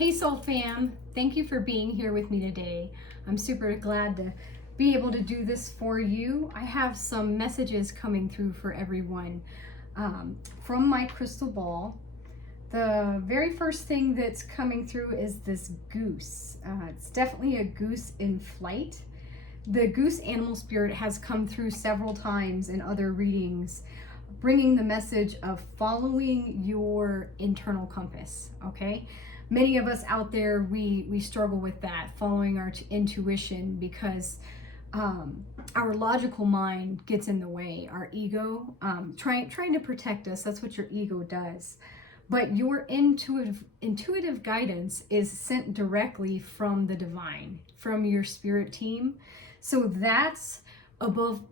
Hey Soul Fam, thank you for being here with me today. I'm super glad to be able to do this for you. I have some messages coming through for everyone from my crystal ball. The very first thing that's coming through is this goose. It's definitely a goose in flight. The goose animal spirit has come through several times in other readings, bringing the message of following your internal compass, okay? Many of us out there, we struggle with that, following our intuition, because our logical mind gets in the way, our ego, trying to protect us. That's what your ego does. But your intuitive guidance is sent directly from the divine, from your spirit team. So that's above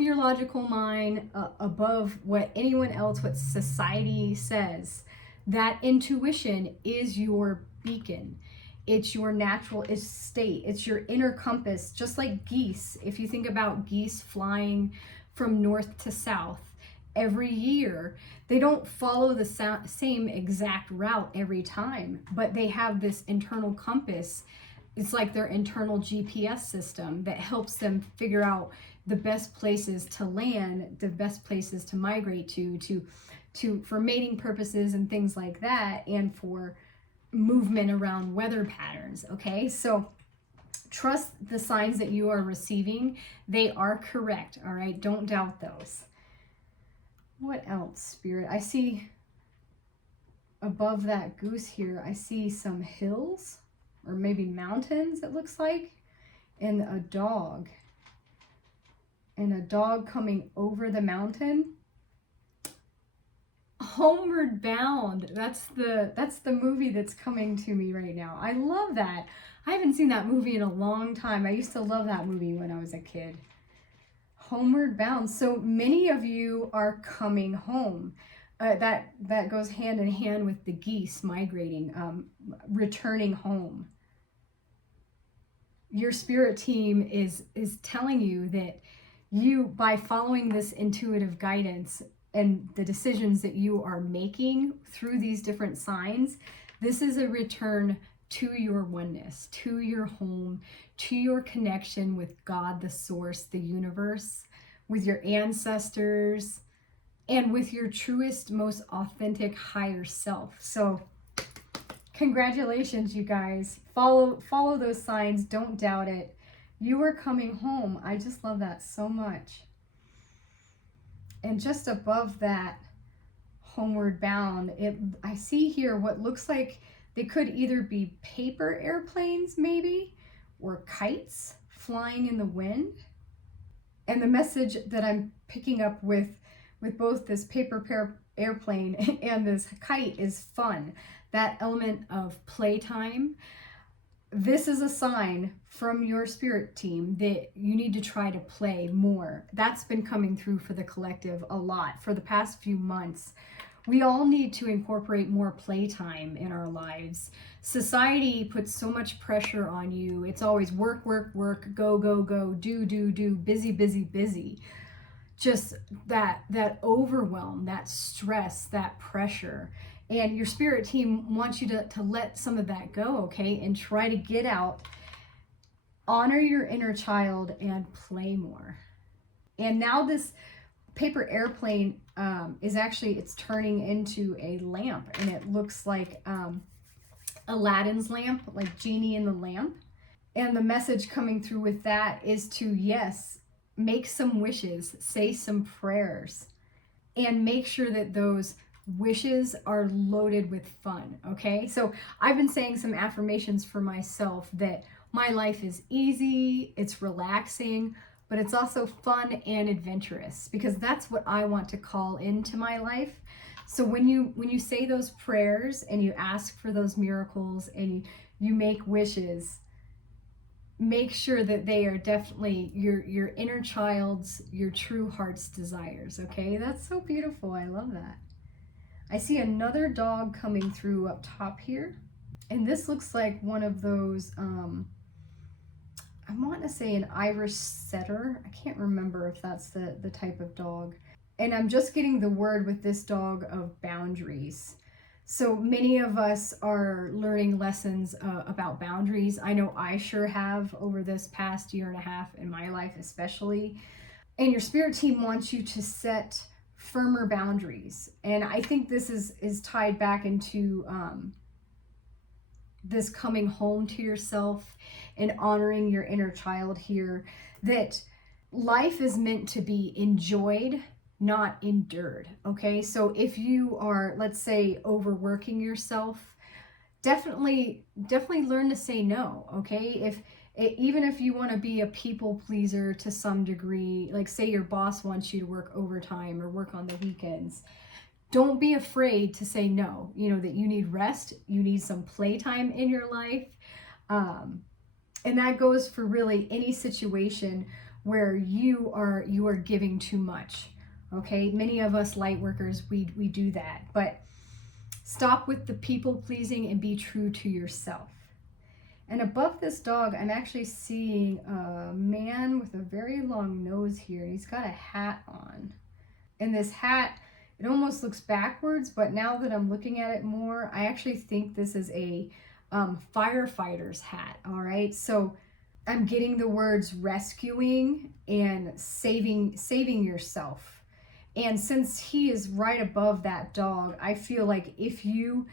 your logical mind, above what anyone else, what society says. That intuition is your beacon. It's your natural state. It's your inner compass, just like geese. If you think about geese flying from north to south every year, they don't follow the same exact route every time, but they have this internal compass. It's like their internal GPS system that helps them figure out the best places to land, the best places to migrate to for mating purposes and things like that, and for movement around weather patterns. Okay, so trust the signs that you are receiving. They are correct. All right, don't doubt those. What else, Spirit? I see above that goose here, I see some hills or maybe mountains, it looks like, and a dog coming over the mountain. Homeward Bound. That's the movie that's coming to me right now. I love that. I haven't seen that movie in a long time. I used to love that movie when I was a kid. Homeward Bound. So many of you are coming home. That goes hand in hand with the geese migrating, returning home. Your spirit team is telling you that you, by following this intuitive guidance and the decisions that you are making through these different signs, this is a return to your oneness, to your home, to your connection with God, the source, the universe, with your ancestors, and with your truest, most authentic higher self. So congratulations, you guys. Follow those signs. Don't doubt it. You are coming home. I just love that so much. And just above that, homeward bound, I see here what looks like they could either be paper airplanes maybe, or kites flying in the wind. And the message that I'm picking up with both this paper airplane and this kite is fun. That element of playtime. This is a sign from your spirit team that you need to try to play more. That's been coming through for the collective a lot for the past few months. We all need to incorporate more playtime in our lives. Society puts so much pressure on you. It's always work, work, work, go, go, go, do, busy, busy, busy. Just that overwhelm, that stress, that pressure. And your spirit team wants you to let some of that go, okay? And try to get out, honor your inner child, and play more. And now this paper airplane it's turning into a lamp, and it looks like Aladdin's lamp, like Genie in the lamp. And the message coming through with that is to, yes, make some wishes, say some prayers, and make sure that those wishes are loaded with fun, okay? So I've been saying some affirmations for myself that my life is easy, it's relaxing, but it's also fun and adventurous, because that's what I want to call into my life. So when you say those prayers and you ask for those miracles and you make wishes, make sure that they are definitely your inner child's, your true heart's desires, okay? That's so beautiful. I love that. I see another dog coming through up top here. And this looks like one of those, I want to say an Irish setter. I can't remember if that's the type of dog. And I'm just getting the word with this dog of boundaries. So many of us are learning lessons about boundaries. I know I sure have over this past year and a half in my life, especially. And your spirit team wants you to set firmer boundaries. And I think this is tied back into this coming home to yourself and honoring your inner child here, that life is meant to be enjoyed, not endured. Okay, so if you are, let's say, overworking yourself, definitely learn to say no. Okay, if even if you want to be a people pleaser to some degree, like say your boss wants you to work overtime or work on the weekends, don't be afraid to say no. You know that you need rest, you need some playtime in your life, and that goes for really any situation where you are giving too much. Okay, many of us light workers, we do that, but stop with the people pleasing and be true to yourself. And above this dog, I'm actually seeing a man with a very long nose here. He's got a hat on, and this hat, it almost looks backwards, but now that I'm looking at it more, I actually think this is a firefighter's hat. All right, so I'm getting the words rescuing and saving yourself. And since he is right above that dog, I feel like if you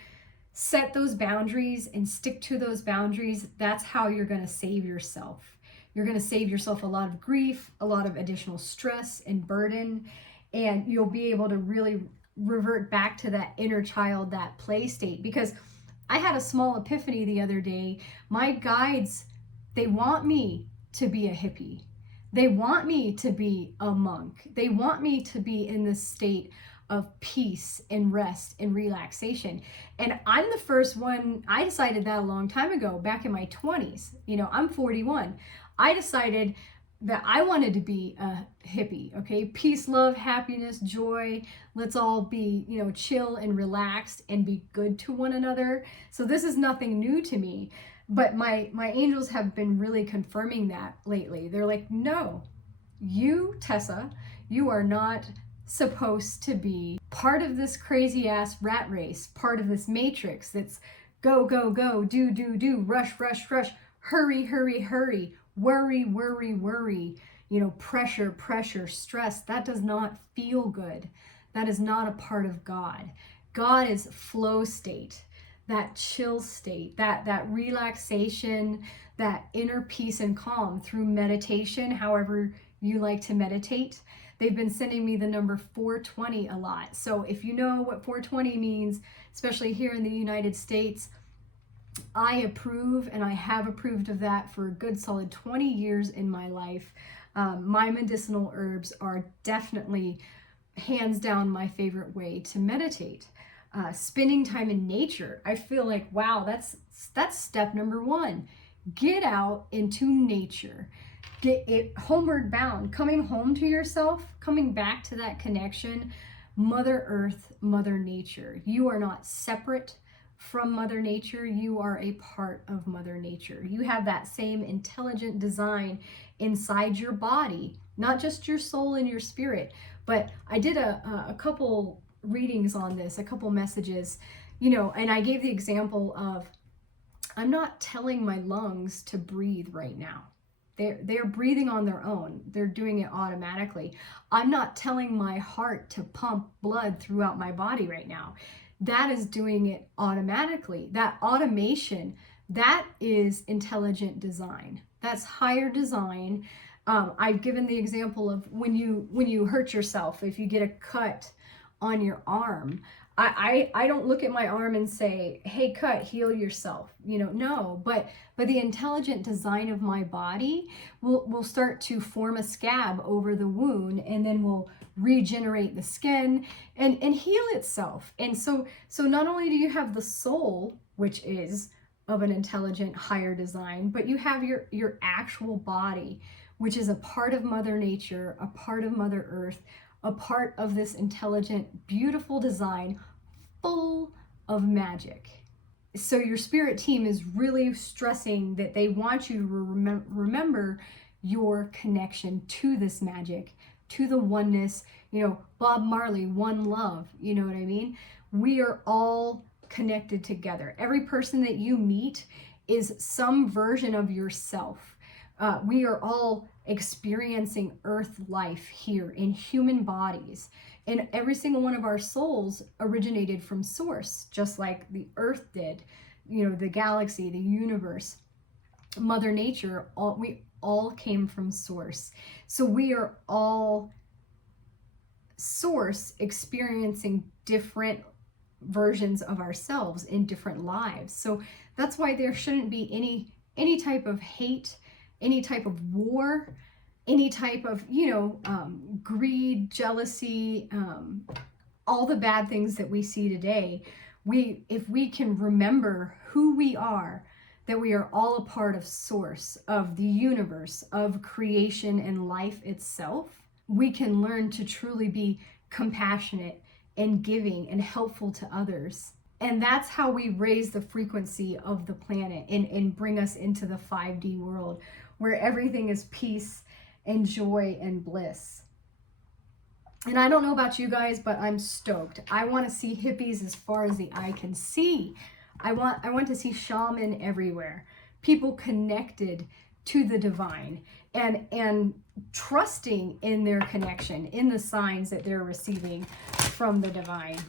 set those boundaries and stick to those boundaries, that's how you're going to save yourself. You're going to save yourself a lot of grief, a lot of additional stress and burden, and you'll be able to really revert back to that inner child, that play state. Because I had a small epiphany the other day. My guides, they want me to be a hippie. They want me to be a monk. They want me to be in this state of peace and rest and relaxation. And I'm the first one, I decided that a long time ago, back in my 20s. You know, I'm 41. I decided that I wanted to be a hippie, okay? Peace, love, happiness, joy. Let's all be, you know, chill and relaxed and be good to one another. So this is nothing new to me. But my angels have been really confirming that lately. They're like, no, you, Tessa, you are not supposed to be part of this crazy ass rat race, part of this matrix that's go, go, go, do, do, do, rush, rush, rush, hurry, hurry, hurry, worry, worry, worry, you know, pressure, pressure, stress. That does not feel good. That is not a part of God. God is flow state, that chill state, that relaxation, that inner peace and calm through meditation, however you like to meditate. They've been sending me the number 420 a lot. So if you know what 420 means, especially here in the United States, I approve, and I have approved of that for a good solid 20 years in my life. My medicinal herbs are definitely hands down my favorite way to meditate. Spending time in nature, I feel like, wow, that's step number one. Get out into nature. Get it homeward bound, coming home to yourself, coming back to that connection. Mother Earth, Mother Nature. You are not separate from Mother Nature. You are a part of Mother Nature. You have that same intelligent design inside your body, not just your soul and your spirit. But I did a couple readings on this, a couple messages, you know, and I gave the example of, I'm not telling my lungs to breathe right now. They're breathing on their own. They're doing it automatically. I'm not telling my heart to pump blood throughout my body right now. That is doing it automatically. That automation, that is intelligent design. That's higher design. I've given the example of when you hurt yourself, if you get a cut on your arm, I don't look at my arm and say, hey, cut, heal yourself. You know, no, but the intelligent design of my body will start to form a scab over the wound, and then will regenerate the skin and heal itself. And so not only do you have the soul, which is of an intelligent higher design, but you have your actual body, which is a part of Mother Nature, a part of Mother Earth, a part of this intelligent, beautiful design full of magic. So your spirit team is really stressing that they want you to remember your connection to this magic, to the oneness. You know, Bob Marley, one love, you know what I mean? We are all connected together. Every person that you meet is some version of yourself. We are all experiencing earth life here in human bodies. And every single one of our souls originated from source, just like the earth did, the galaxy, the universe, Mother Nature, we all came from source. So we are all source experiencing different versions of ourselves in different lives. So that's why there shouldn't be any type of hate, any type of war, any type of greed, jealousy, all the bad things that we see today. If we can remember who we are, that we are all a part of source, of the universe, of creation and life itself, we can learn to truly be compassionate and giving and helpful to others. And that's how we raise the frequency of the planet and bring us into the 5D world, where everything is peace and joy and bliss. And I don't know about you guys, but I'm stoked. I want to see hippies as far as the eye can see. I want to see shaman everywhere, people connected to the divine and trusting in their connection, in the signs that they're receiving from the divine.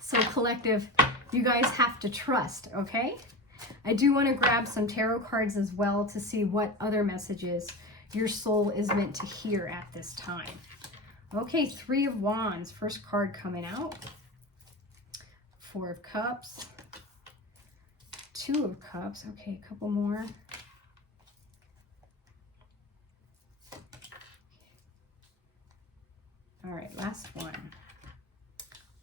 So collective, you guys have to trust, okay? I do want to grab some tarot cards as well to see what other messages your soul is meant to hear at this time. Okay, 3 of Wands, first card coming out. 4 of Cups. 2 of Cups. Okay, a couple more. All right, last one.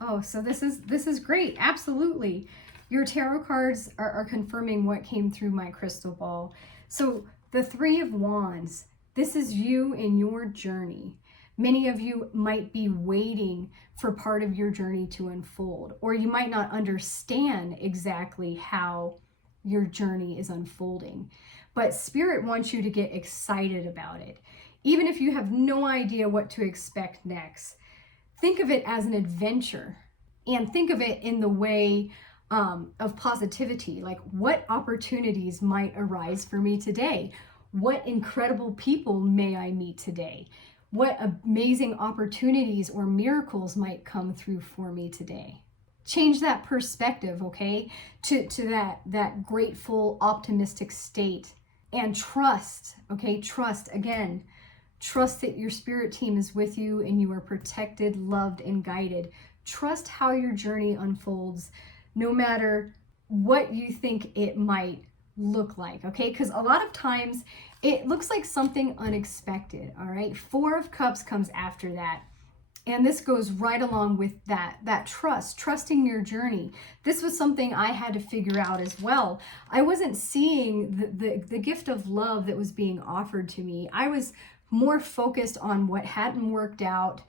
Oh, so this is great. Absolutely. Your tarot cards are confirming what came through my crystal ball. So the 3 of Wands, this is you in your journey. Many of you might be waiting for part of your journey to unfold, or you might not understand exactly how your journey is unfolding. But Spirit wants you to get excited about it. Even if you have no idea what to expect next, think of it as an adventure, and think of it in the way of positivity. Like, what opportunities might arise for me today? What incredible people may I meet today? What amazing opportunities or miracles might come through for me today? Change that perspective, okay, to that grateful, optimistic state. And trust, okay, trust again. Trust that your spirit team is with you and you are protected, loved, and guided. Trust how your journey unfolds, no matter what you think it might look like, okay? Because a lot of times it looks like something unexpected, all right? 4 of Cups comes after that. And this goes right along with that trust, trusting your journey. This was something I had to figure out as well. I wasn't seeing the gift of love that was being offered to me. I was more focused on what hadn't worked out.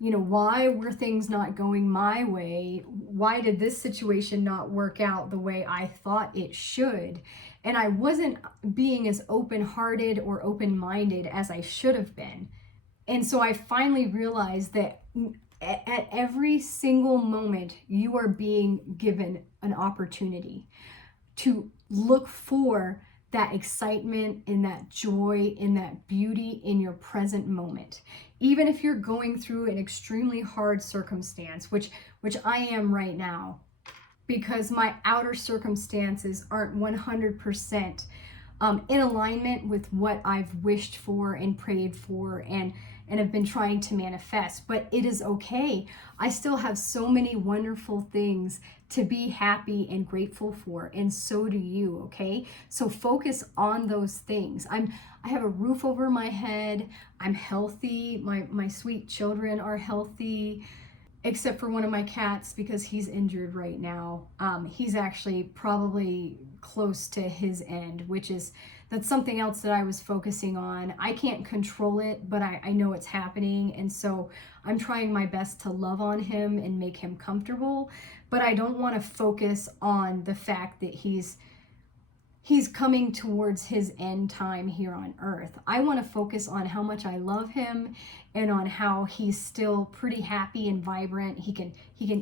Why were things not going my way? Why did this situation not work out the way I thought it should? And I wasn't being as open-hearted or open-minded as I should have been. And so I finally realized that at every single moment, you are being given an opportunity to look for that excitement and that joy and that beauty in your present moment. Even if you're going through an extremely hard circumstance, which I am right now, because my outer circumstances aren't 100% in alignment with what I've wished for and prayed for and have been trying to manifest. But it is okay. I still have so many wonderful things to be happy and grateful for, and so do you, okay? So focus on those things. I have a roof over my head. I'm healthy. My sweet children are healthy, except for one of my cats, because he's injured right now. He's actually probably close to his end, that's something else that I was focusing on. I can't control it, but I know it's happening. And so I'm trying my best to love on him and make him comfortable. But I don't want to focus on the fact that he's he's coming towards his end time here on earth. I want to focus on how much I love him and on how he's still pretty happy and vibrant. He can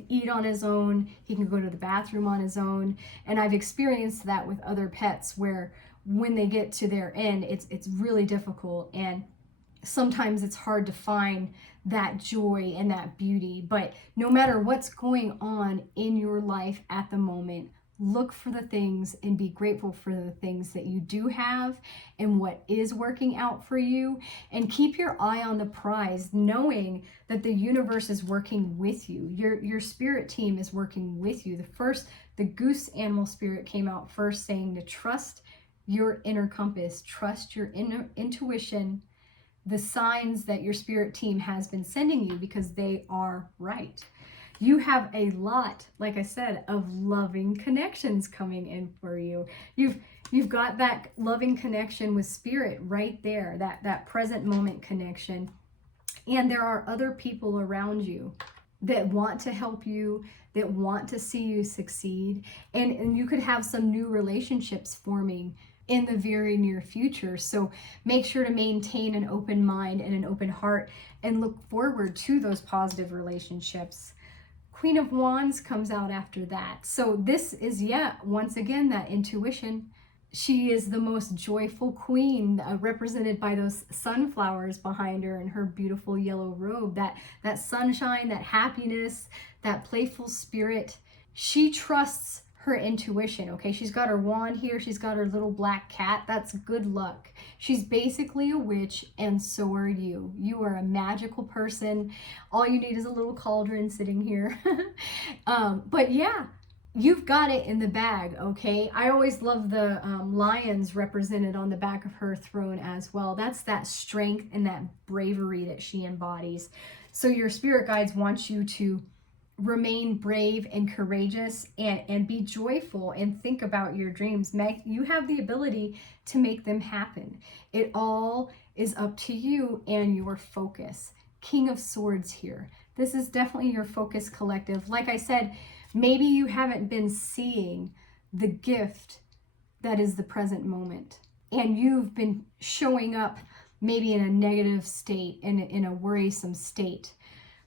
eat on his own. He can go to the bathroom on his own. And I've experienced that with other pets where when they get to their end, it's really difficult. And sometimes it's hard to find that joy and that beauty. But no matter what's going on in your life at the moment, look for the things and be grateful for the things that you do have and what is working out for you. And keep your eye on the prize, knowing that the universe is working with you. Your spirit team is working with you. The goose animal spirit came out first, saying to trust your inner compass, trust your inner intuition, the signs that your spirit team has been sending you, because they are right. You have a lot, like I said, of loving connections coming in for you. You've got that loving connection with spirit right there, that present moment connection. And there are other people around you that want to help you, that want to see you succeed. And you could have some new relationships forming in the very near future. So make sure to maintain an open mind and an open heart and look forward to those positive relationships. Queen of Wands comes out after that. So this is, once again, that intuition. She is the most joyful queen, represented by those sunflowers behind her and her beautiful yellow robe. That sunshine, that happiness, that playful spirit. She trusts her intuition, okay? She's got her wand here. She's got her little black cat. That's good luck. She's basically a witch, and so are you. You are a magical person. All you need is a little cauldron sitting here. But yeah, you've got it in the bag, okay? I always love the lions represented on the back of her throne as well. That's that strength and that bravery that she embodies. So your spirit guides want you to remain brave and courageous and be joyful and think about your dreams. You have the ability to make them happen. It all is up to you and your focus. King of Swords here. This is definitely your focus collective. Like I said, maybe you haven't been seeing the gift that is the present moment, and you've been showing up maybe in a negative state, in a worrisome state,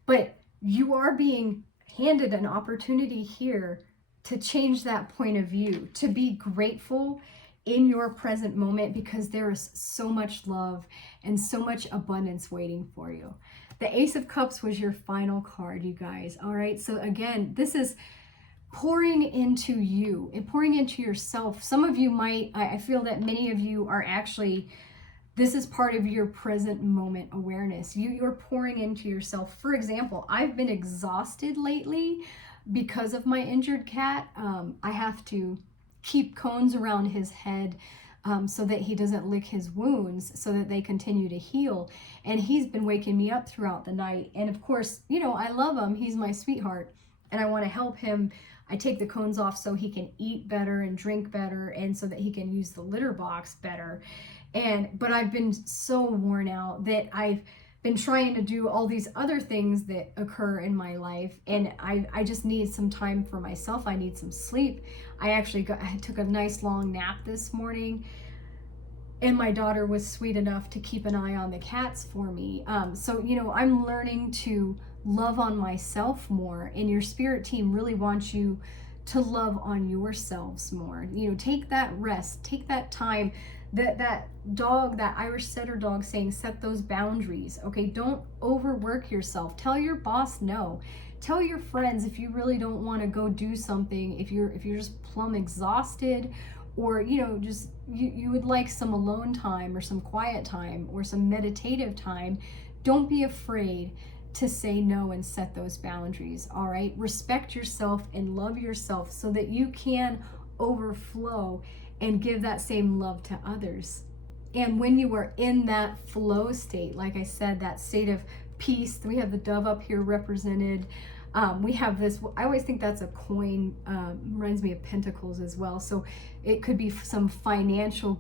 but you are being handed an opportunity here to change that point of view, to be grateful in your present moment, because there is so much love and so much abundance waiting for you. The Ace of Cups was your final card, you guys. All right, so again, this is pouring into you and pouring into yourself. Some of you might, I feel that many of you are actually, this is part of your present moment awareness. You're pouring into yourself. For example, I've been exhausted lately because of my injured cat. I have to keep cones around his head so that he doesn't lick his wounds, so that they continue to heal. And he's been waking me up throughout the night. And of course, you know, I love him. He's my sweetheart and I want to help him. I take the cones off so he can eat better and drink better, and so that he can use the litter box better. But I've been so worn out that I've been trying to do all these other things that occur in my life, and I just need some time for myself. I need some sleep. I took a nice long nap this morning, and my daughter was sweet enough to keep an eye on the cats for me. So, you know, I'm learning to love on myself more, and your spirit team really wants you to love on yourselves more. You know, take that rest, take that time. That dog, that Irish setter dog, saying set those boundaries, okay? Don't overwork yourself. Tell your boss no. Tell your friends if you really don't want to go do something, if you're just plumb exhausted, or you know, just you would like some alone time or some quiet time or some meditative time. Don't be afraid to say no and set those boundaries. All right, respect yourself and love yourself so that you can overflow and give that same love to others. And when you are in that flow state, like I said, that state of peace, we have the dove up here represented. We have this, I always think that's a coin, reminds me of pentacles as well. So it could be some financial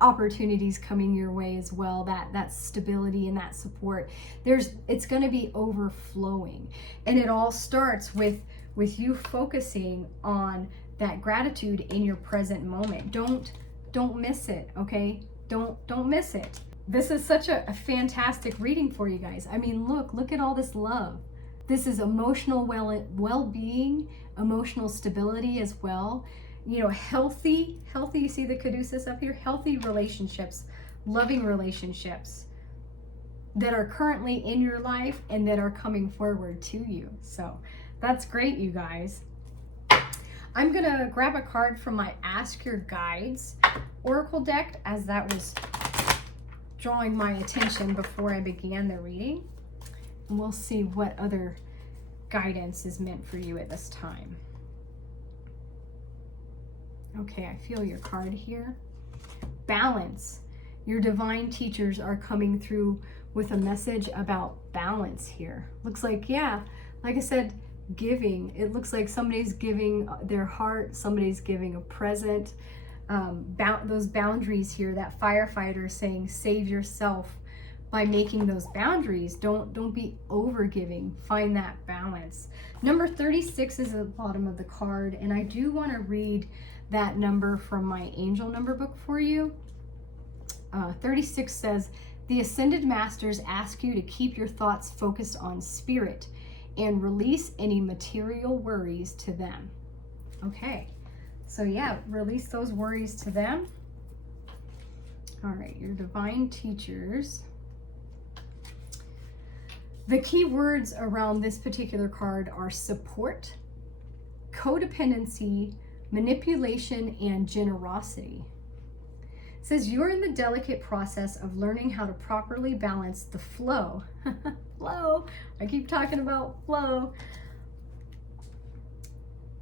opportunities coming your way as well, that stability and that support. It's going to be overflowing. And it all starts with you focusing on that gratitude in your present moment. Don't miss it, okay? Don't miss it. This is such a fantastic reading for you guys. I mean, look at all this love. This is emotional well-being, emotional stability as well. You know, healthy, you see the caduceus up here? Healthy relationships, loving relationships that are currently in your life and that are coming forward to you. So that's great, you guys. I'm gonna grab a card from my Ask Your Guides Oracle deck, as that was drawing my attention before I began the reading. And we'll see what other guidance is meant for you at this time. Okay, I feel your card here. Balance. Your divine teachers are coming through with a message about balance here. Looks like, yeah, like I said, giving. It looks like somebody's giving their heart, somebody's giving a present. Those boundaries here, that firefighter is saying, save yourself by making those boundaries. Don't be over giving. Find that balance. Number 36 is at the bottom of the card, and I do want to read that number from my angel number book for you. 36 says, the Ascended Masters ask you to keep your thoughts focused on spirit and release any material worries to them. Okay, so yeah, release those worries to them. All right, your divine teachers. The key words around this particular card are support, codependency, manipulation, and generosity. It says you're in the delicate process of learning how to properly balance the flow. Flow. I keep talking about flow.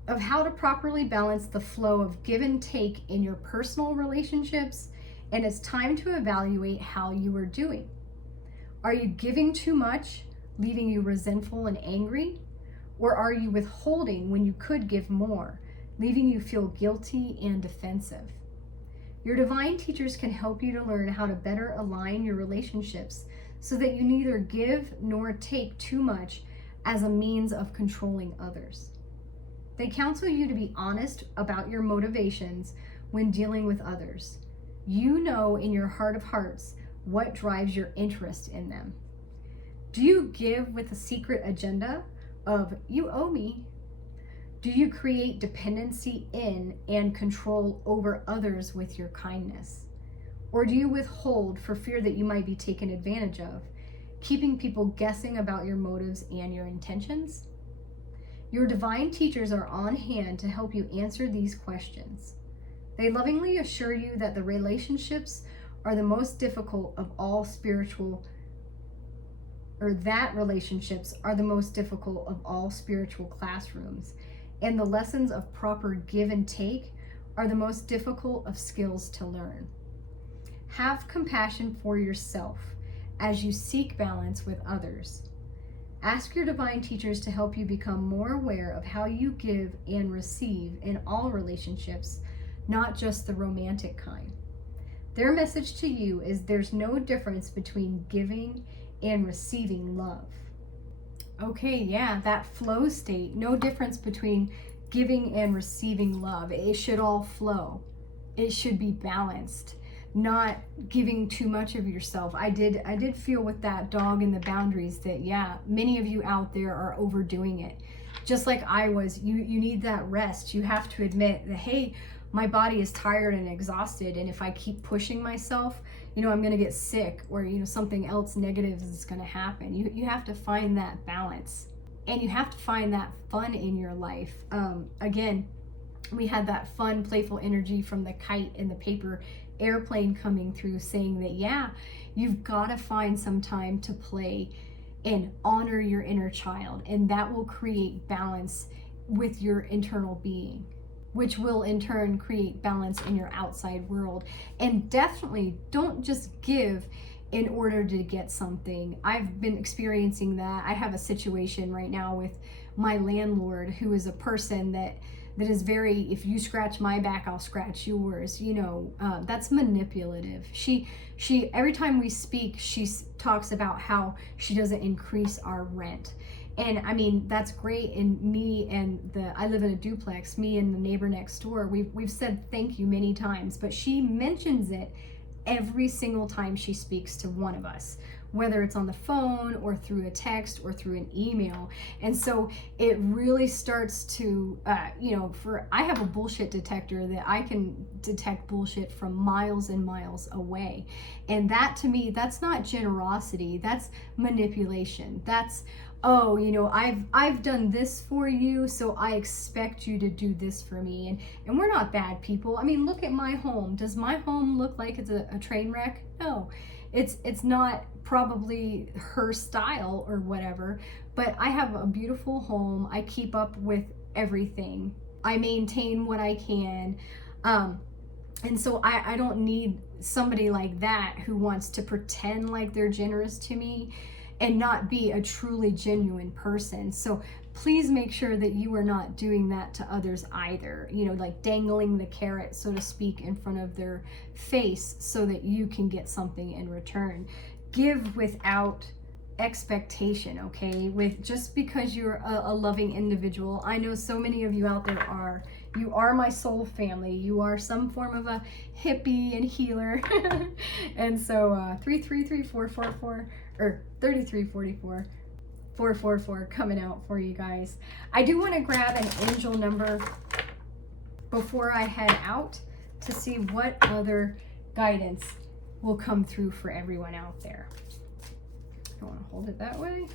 Of how to properly balance the flow of give and take in your personal relationships, and it's time to evaluate how you are doing. Are you giving too much, leaving you resentful and angry? Or are you withholding when you could give more, leaving you feel guilty and defensive? Your divine teachers can help you to learn how to better align your relationships so that you neither give nor take too much as a means of controlling others. They counsel you to be honest about your motivations when dealing with others. You know in your heart of hearts what drives your interest in them. Do you give with a secret agenda of, you owe me? Do you create dependency in and control over others with your kindness? Or do you withhold for fear that you might be taken advantage of, keeping people guessing about your motives and your intentions? Your divine teachers are on hand to help you answer these questions. They lovingly assure you that the relationships are the most difficult of all spiritual classrooms, and the lessons of proper give and take are the most difficult of skills to learn. Have compassion for yourself as you seek balance with others. Ask your divine teachers to help you become more aware of how you give and receive in all relationships, not just the romantic kind. Their message to you is there's no difference between giving and receiving love. Okay, yeah, that flow state, no difference between giving and receiving love. It should all flow. It should be balanced, not giving too much of yourself. I did feel with that dog and the boundaries that, yeah, many of you out there are overdoing it. Just like I was, you need that rest. You have to admit that, hey, my body is tired and exhausted, and if I keep pushing myself, I'm going to get sick, or, something else negative is going to happen. You have to find that balance, and you have to find that fun in your life. Again, we had that fun, playful energy from the kite and the paper airplane coming through, saying that, yeah, you've got to find some time to play and honor your inner child, and that will create balance with your internal being, which will in turn create balance in your outside world. And definitely don't just give in order to get something. I've been experiencing that. I have a situation right now with my landlord, who is a person that is very, if you scratch my back, I'll scratch yours. That's manipulative. She every time we speak, she talks about how she doesn't increase our rent. And I mean, that's great. And me and I live in a duplex, me and the neighbor next door, we've said thank you many times, but she mentions it every single time she speaks to one of us, whether it's on the phone or through a text or through an email. And so it really starts to, I have a bullshit detector that I can detect bullshit from miles and miles away. And that, to me, that's not generosity, that's manipulation. That's, oh, I've done this for you, so I expect you to do this for me. And we're not bad people. I mean, look at my home. Does my home look like it's a train wreck? No. It's not probably her style or whatever, but I have a beautiful home. I keep up with everything. I maintain what I can. And so I don't need somebody like that who wants to pretend like they're generous to me and not be a truly genuine person. So please make sure that you are not doing that to others either, like dangling the carrot, so to speak, in front of their face so that you can get something in return. Give without expectation, okay? With just because you're a loving individual. I know so many of you out there are. You are my soul family. You are some form of a hippie and healer. And so 333444 or 3344 444 coming out for you guys. I do want to grab an angel number before I head out to see what other guidance will come through for everyone out there. I don't want to hold it that way.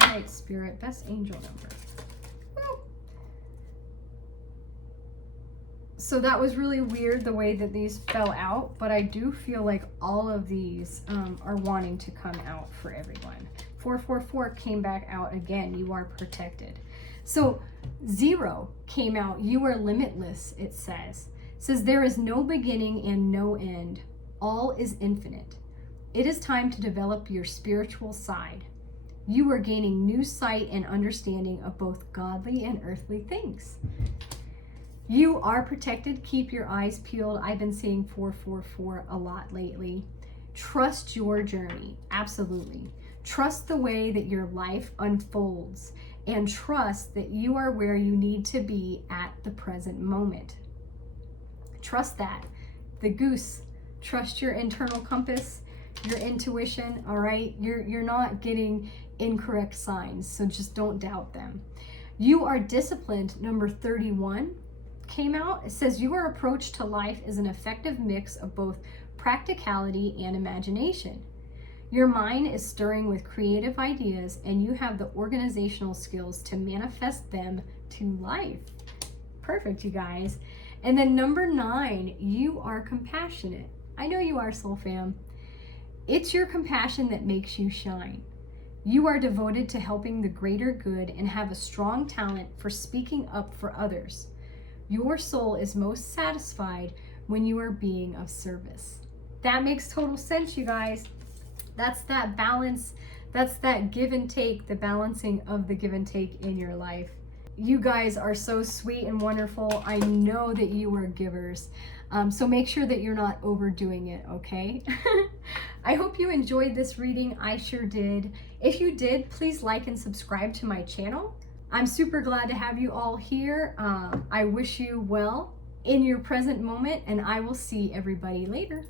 All right, Spirit, best angel number. Woo. So that was really weird the way that these fell out, but I do feel like all of these are wanting to come out for everyone. 444 came back out again. You are protected. So 0 came out. You are limitless, it says. It says there is no beginning and no end. All is infinite. It is time to develop your spiritual side. You are gaining new sight and understanding of both godly and earthly things. You are protected. Keep your eyes peeled. I've been seeing 444 a lot lately. Trust your journey. Absolutely. Trust the way that your life unfolds and trust that you are where you need to be at the present moment. Trust that. The goose, trust your internal compass, your intuition, all right? You're not getting incorrect signs, so just don't doubt them. You are disciplined, number 31 came out. It says your approach to life is an effective mix of both practicality and imagination. Your mind is stirring with creative ideas and you have the organizational skills to manifest them to life. Perfect, you guys. And then number 9, you are compassionate. I know you are, Soul Fam. It's your compassion that makes you shine. You are devoted to helping the greater good and have a strong talent for speaking up for others. Your soul is most satisfied when you are being of service. That makes total sense, you guys. That's that balance. That's that give and take, the balancing of the give and take in your life. You guys are so sweet and wonderful. I know that you are givers. So make sure that you're not overdoing it, okay? I hope you enjoyed this reading. I sure did. If you did, please like and subscribe to my channel. I'm super glad to have you all here. I wish you well in your present moment, and I will see everybody later.